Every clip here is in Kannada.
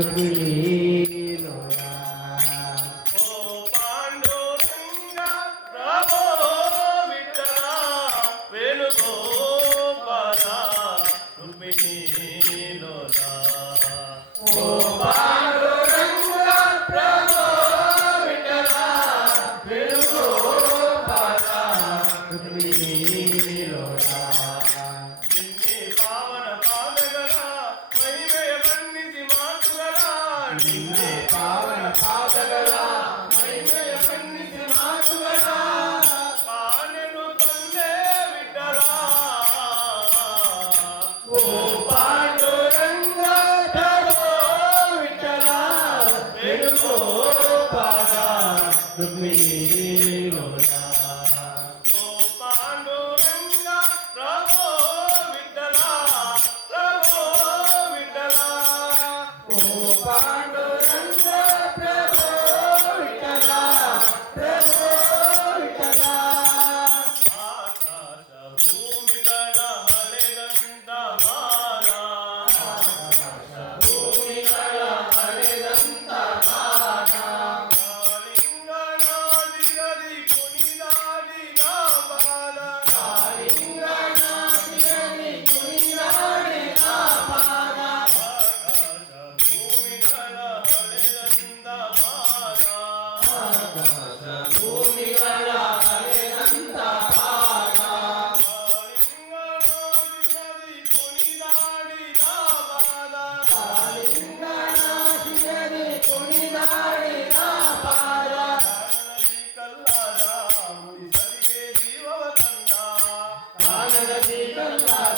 really ನಿನ್ನ ಪಾವನ ಪಾದಗಳ ಮೈಮೆಯ ಮನ್ನಿಸಿ ಮಾತುಗಳ Allah.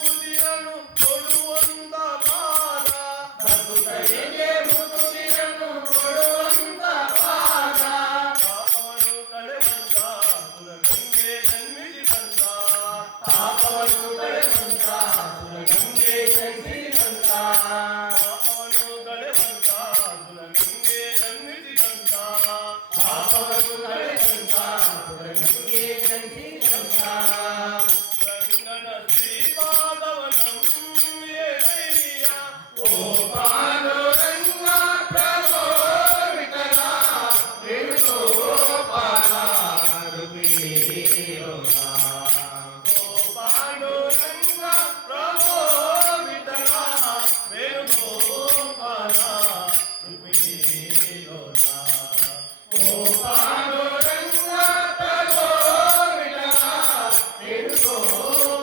ಬುರಿಯನು ತೊಡುವಂತ ಮಾತಾಜಿಗೆ ಬುದು ತೊಡು ಮಾತಾಪನು ಬಂದ ಬ್ಲಡುಗೆ ಕಣ್ಣೀಡಿ ಬಂದ ತಾಪಮನು ಕಳೆ 감사합니다.